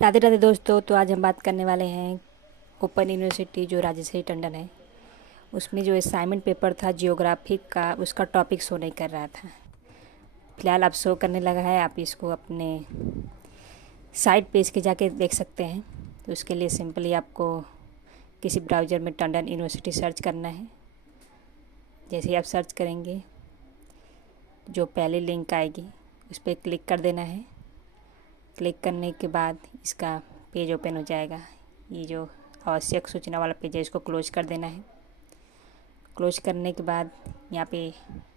राधे राधे दोस्तों। तो आज हम बात करने वाले हैं ओपन यूनिवर्सिटी जो राजश्री टंडन है उसमें जो असाइनमेंट पेपर था जियोग्राफी का, उसका टॉपिक शो नहीं कर रहा था। फ़िलहाल अब शो करने लगा है। आप इसको अपने साइट पेज के जाके देख सकते हैं। तो उसके लिए सिंपली आपको किसी ब्राउज़र में टंडन यूनिवर्सिटी सर्च करना है। जैसे ही आप सर्च करेंगे जो पहली लिंक आएगी उस पर क्लिक कर देना है। क्लिक करने के बाद इसका पेज ओपन हो जाएगा। ये जो आवश्यक सूचना वाला पेज है इसको क्लोज कर देना है। क्लोज करने के बाद यहाँ पे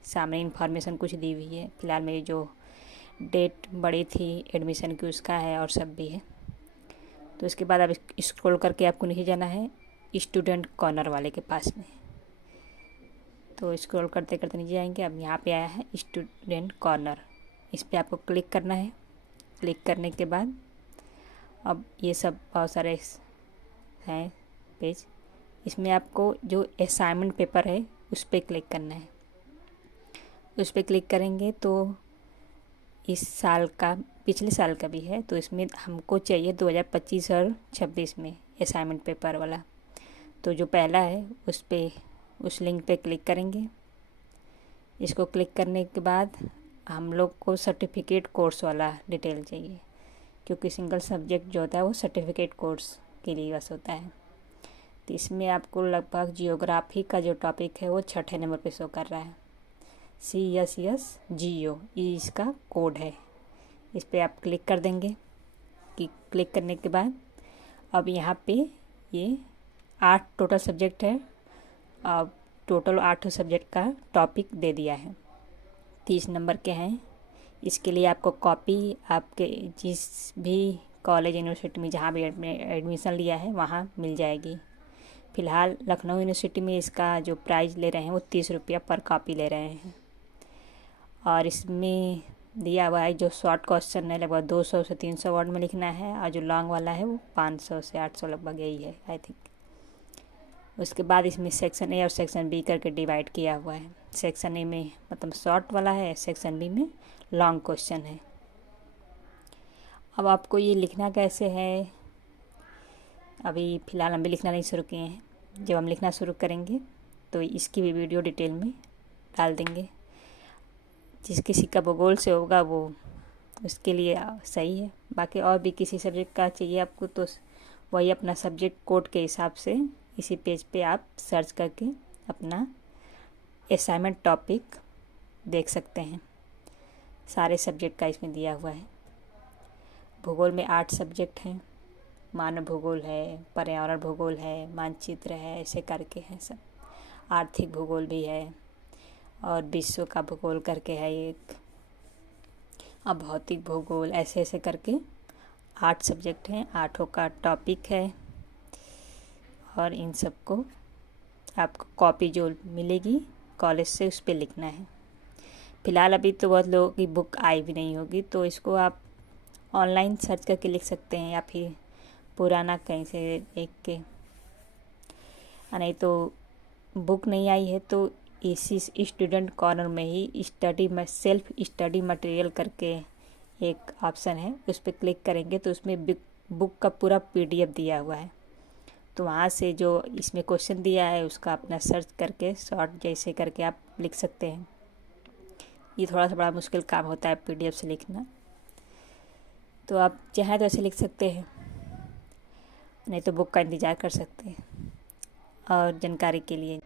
सामने इन्फॉर्मेशन कुछ दी हुई है। फ़िलहाल मेरी जो डेट बड़ी थी एडमिशन की उसका है और सब भी है। तो इसके बाद अब स्क्रॉल करके आपको नीचे जाना है स्टूडेंट कॉर्नर वाले के पास में। तो स्क्रॉल करते करते नीचे आएंगे। अब यहाँ पे आया है स्टूडेंट कॉर्नर, इस पर आपको क्लिक करना है। क्लिक करने के बाद अब ये सब बहुत सारे हैं पेज। इसमें आपको जो असाइनमेंट पेपर है उस पर क्लिक करना है। उस पर क्लिक करेंगे तो इस साल का, पिछले साल का भी है, तो इसमें हमको चाहिए 2025 और 26 में असाइनमेंट पेपर वाला। तो जो पहला है उस पर, उस लिंक पे क्लिक करेंगे। इसको क्लिक करने के बाद हम लोग को सर्टिफिकेट कोर्स वाला डिटेल चाहिए, क्योंकि सिंगल सब्जेक्ट जो होता है वो सर्टिफिकेट कोर्स के लिए बस होता है। तो इसमें आपको लगभग जियोग्राफी का जो टॉपिक है वो 6ठे नंबर पे शो कर रहा है। CSSGO ये इसका कोड है। इस पर आप क्लिक कर देंगे। कि क्लिक करने के बाद अब यहाँ पे ये 8 टोटल सब्जेक्ट है। अब टोटल 8 सब्जेक्ट का टॉपिक दे दिया है। 30 नंबर के हैं। इसके लिए आपको कॉपी आपके जिस भी कॉलेज यूनिवर्सिटी में जहाँ भी एडमिशन लिया है वहाँ मिल जाएगी। फ़िलहाल लखनऊ यूनिवर्सिटी में इसका जो प्राइस ले रहे हैं वो 30 रुपया पर कॉपी ले रहे हैं। और इसमें दिया हुआ है जो शॉर्ट क्वेश्चन है लगभग 200 से 300 वर्ड में लिखना है, और जो लॉन्ग वाला है वो 500 से 800 लगभग यही है आई थिंक। उसके बाद इसमें सेक्शन ए और सेक्शन बी करके डिवाइड किया हुआ है। सेक्शन ए में मतलब शॉर्ट वाला है, सेक्शन बी में लॉन्ग क्वेश्चन है। अब आपको ये लिखना कैसे है, अभी फ़िलहाल हम भी लिखना नहीं शुरू किए हैं। जब हम लिखना शुरू करेंगे तो इसकी भी वीडियो डिटेल में डाल देंगे। जिस किसी का भूगोल से होगा वो उसके लिए सही है। बाकी और भी किसी सब्जेक्ट का चाहिए आपको तो वही अपना सब्जेक्ट कोड के हिसाब से इसी पेज पे आप सर्च करके अपना असाइनमेंट टॉपिक देख सकते हैं। सारे सब्जेक्ट का इसमें दिया हुआ है। भूगोल में 8 सब्जेक्ट हैं। मानव भूगोल है, पर्यावरण भूगोल है, मानचित्र है, ऐसे करके हैं सब। आर्थिक भूगोल भी है और विश्व का भूगोल करके है एक, और भौतिक भूगोल, ऐसे ऐसे करके 8 सब्जेक्ट हैं। 8 का टॉपिक है। और इन सबको आपको कॉपी जो मिलेगी कॉलेज से उस पर लिखना है। फ़िलहाल अभी तो बहुत लोगों की बुक आई भी नहीं होगी, तो इसको आप ऑनलाइन सर्च करके लिख सकते हैं, या फिर पुराना कहीं से देख के। नहीं तो बुक नहीं आई है तो इसी स्टूडेंट कॉर्नर में ही स्टडी में सेल्फ स्टडी मटेरियल करके एक ऑप्शन है, उस पर क्लिक करेंगे तो उसमें बुक का पूरा PDF दिया हुआ है। तो वहाँ से जो इसमें क्वेश्चन दिया है उसका अपना सर्च करके शॉर्ट जैसे करके आप लिख सकते हैं। ये थोड़ा सा बड़ा मुश्किल काम होता है PDF से लिखना, तो आप चाहें तो ऐसे लिख सकते हैं, नहीं तो बुक का इंतज़ार कर सकते हैं। और जानकारी के लिए